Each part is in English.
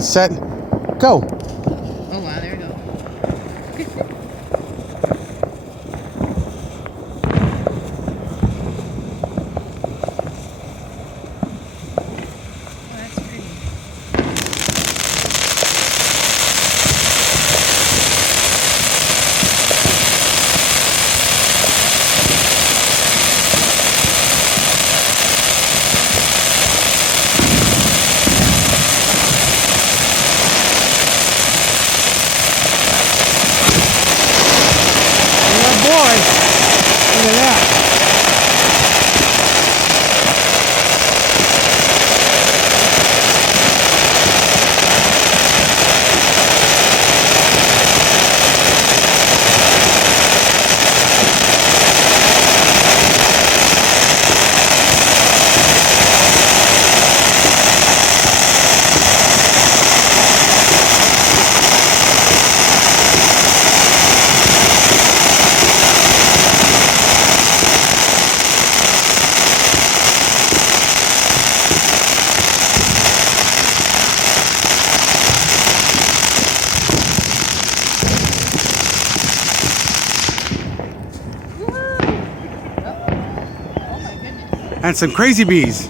is set. Go. Oh wow, there we go. Oh, that's pretty. Yeah, boy. Look at that. Oh my goodness. And some crazy bees.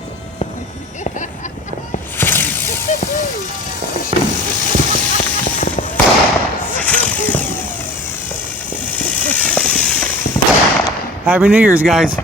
Happy New Year's, guys.